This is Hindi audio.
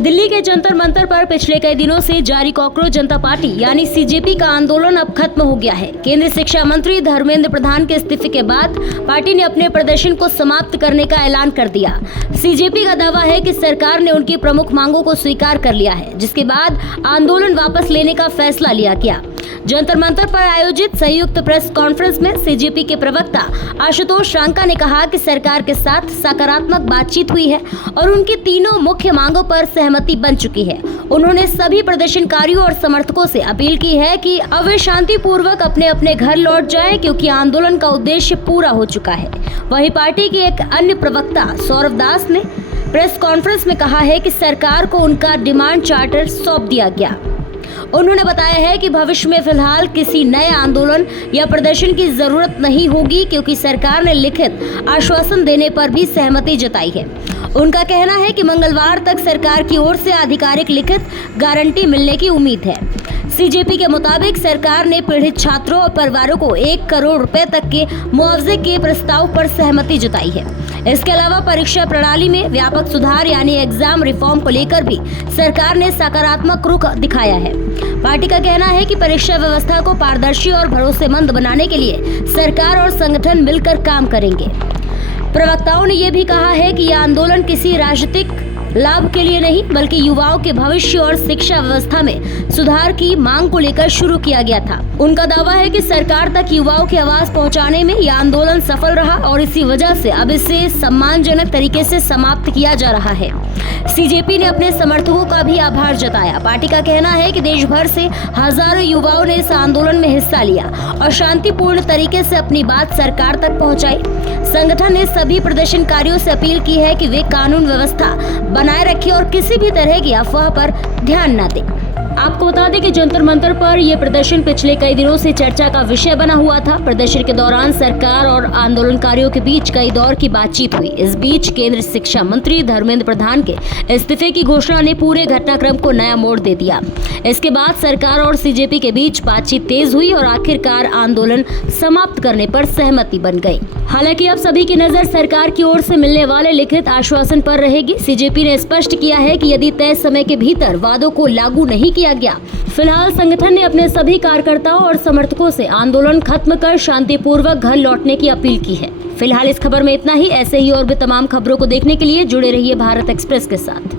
दिल्ली के जंतर मंतर पर पिछले कई दिनों से जारी कॉकरोच जनता पार्टी यानी सीजेपी का आंदोलन अब खत्म हो गया है। केंद्रीय शिक्षा मंत्री धर्मेंद्र प्रधान के इस्तीफे के बाद पार्टी ने अपने प्रदर्शन को समाप्त करने का ऐलान कर दिया। सीजेपी का दावा है कि सरकार ने उनकी प्रमुख मांगों को स्वीकार कर लिया है, जिसके बाद आंदोलन वापस लेने का फैसला लिया गया। जंतर मंतर पर आयोजित संयुक्त प्रेस कॉन्फ्रेंस में सीजेपी के प्रवक्ता आशुतोष रांका ने कहा कि सरकार के साथ सकारात्मक बातचीत हुई है और उनकी तीनों मुख्य मांगों पर सहमति बन चुकी है। उन्होंने सभी प्रदर्शनकारियों और समर्थकों से अपील की है कि अब वे शांतिपूर्वक अपने अपने घर लौट जाएं, क्योंकि आंदोलन का उद्देश्य पूरा हो चुका है। वहीं पार्टी के एक अन्य प्रवक्ता सौरभ दास ने प्रेस कॉन्फ्रेंस में कहा है कि सरकार को उनका डिमांड चार्टर सौंप दिया गया। उन्होंने बताया है कि भविष्य में फिलहाल किसी नए आंदोलन या प्रदर्शन की जरूरत नहीं होगी, क्योंकि सरकार ने लिखित आश्वासन देने पर भी सहमति जताई है। उनका कहना है कि मंगलवार तक सरकार की ओर से आधिकारिक लिखित गारंटी मिलने की उम्मीद है। सीजेपी के मुताबिक सरकार ने पीड़ित छात्रों और परिवारों को 1 करोड़ रुपए तक के मुआवजे के प्रस्ताव पर सहमति जताई है। इसके अलावा परीक्षा प्रणाली में व्यापक सुधार यानी एग्जाम रिफॉर्म को लेकर भी सरकार ने सकारात्मक रुख दिखाया है। पार्टी का कहना है कि परीक्षा व्यवस्था को पारदर्शी और भरोसेमंद बनाने के लिए सरकार और संगठन मिलकर काम करेंगे। प्रवक्ताओं ने यह भी कहा है कि यह आंदोलन किसी राजनीतिक लाभ के लिए नहीं, बल्कि युवाओं के भविष्य और शिक्षा व्यवस्था में सुधार की मांग को लेकर शुरू किया गया था। उनका दावा है कि सरकार तक युवाओं की आवाज पहुंचाने में यह आंदोलन सफल रहा और इसी वजह से अब इसे सम्मानजनक तरीके से समाप्त किया जा रहा है। सीजेपी ने अपने समर्थकों का भी आभार जताया। पार्टी का कहना है कि देश भर से हजारों युवाओं ने इस आंदोलन में हिस्सा लिया और शांतिपूर्ण तरीके से अपनी बात सरकार तक पहुंचाई। संगठन ने सभी प्रदर्शनकारियों से अपील की है कि वे कानून व्यवस्था बनाए रखें और किसी भी तरह की अफवाह पर ध्यान न दें। आपको बता दें कि जंतर मंतर पर यह प्रदर्शन पिछले कई दिनों से चर्चा का विषय बना हुआ था। प्रदर्शन के दौरान सरकार और आंदोलनकारियों के बीच कई दौर की बातचीत हुई। इस बीच केंद्रीय शिक्षा मंत्री धर्मेंद्र प्रधान के इस्तीफे की घोषणा ने पूरे घटनाक्रम को नया मोड़ दे दिया। इसके बाद सरकार और सीजेपी के बीच बातचीत तेज हुई और आखिरकार आंदोलन समाप्त करने पर सहमति बन गई। हालांकि अब सभी की नजर सरकार की ओर से मिलने वाले लिखित आश्वासन पर रहेगी। सीजेपी ने स्पष्ट किया है कि यदि तय समय के भीतर वादों को लागू नहीं किया गया, फिलहाल संगठन ने अपने सभी कार्यकर्ताओं और समर्थकों से आंदोलन खत्म कर शांतिपूर्वक घर लौटने की अपील की है। फिलहाल इस खबर में इतना ही। ऐसे ही और भी तमाम खबरों को देखने के लिए जुड़े रहिए भारत एक्सप्रेस के साथ।